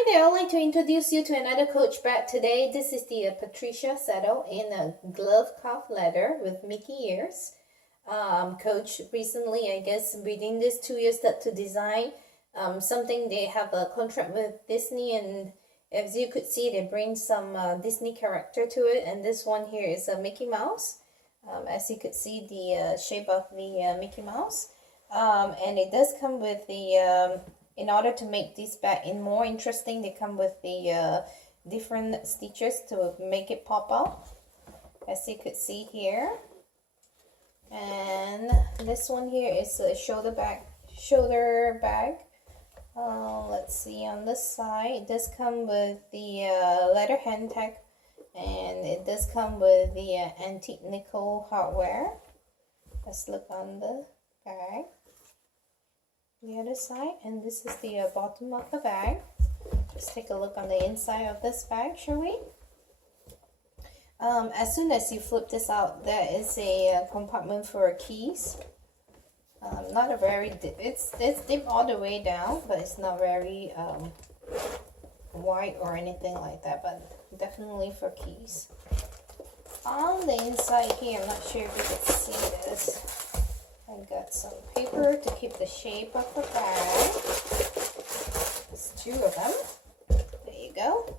Hi there, I'd like to introduce you to another Coach bag today. This is the Patricia saddle in a glove cuff leather with Mickey ears. Coach recently, I guess within these 2 years, start to design something. They have a contract with Disney, and as you could see, they bring some Disney character to it. And this one here is a Mickey Mouse. As you could see, the shape of the Mickey Mouse. And it does come with the in order to make this bag more interesting, they come with the different stitches to make it pop out, as you could see here. And this one here is a shoulder bag. Let's see, on this side, it does come with the leather hand tag, and it does come with the antique nickel hardware. Let's look on the bag. The other side, and this is the bottom of the bag. Let's take a look on the inside of this bag, shall we? As soon as you flip this out, there is a compartment for keys. Not a very deep, it's deep all the way down, but it's not very wide or anything like that, but definitely for keys. On the inside here, I'm not sure if you can see this, I got some paper to keep the shape of the bag. There's 2 of them. There you go.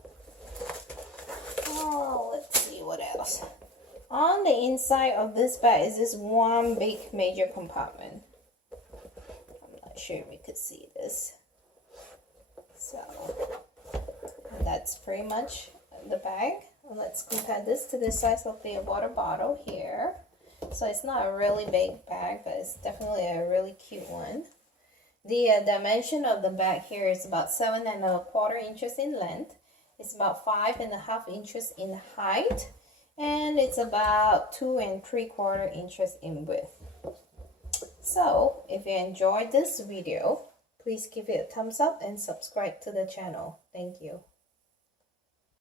Oh, let's see what else. On the inside of this bag is this one big major compartment. I'm not sure if you could see this. So that's pretty much the bag. Let's compare this to the size of the water bottle here. So it's not a really big bag, but it's definitely a really cute one. The dimension of the bag here is about 7¼ inches in length. It's about 5½ inches in height, and it's about 2¾ inches in width. So if you enjoyed this video, please give it a thumbs up and subscribe to the channel. Thank you.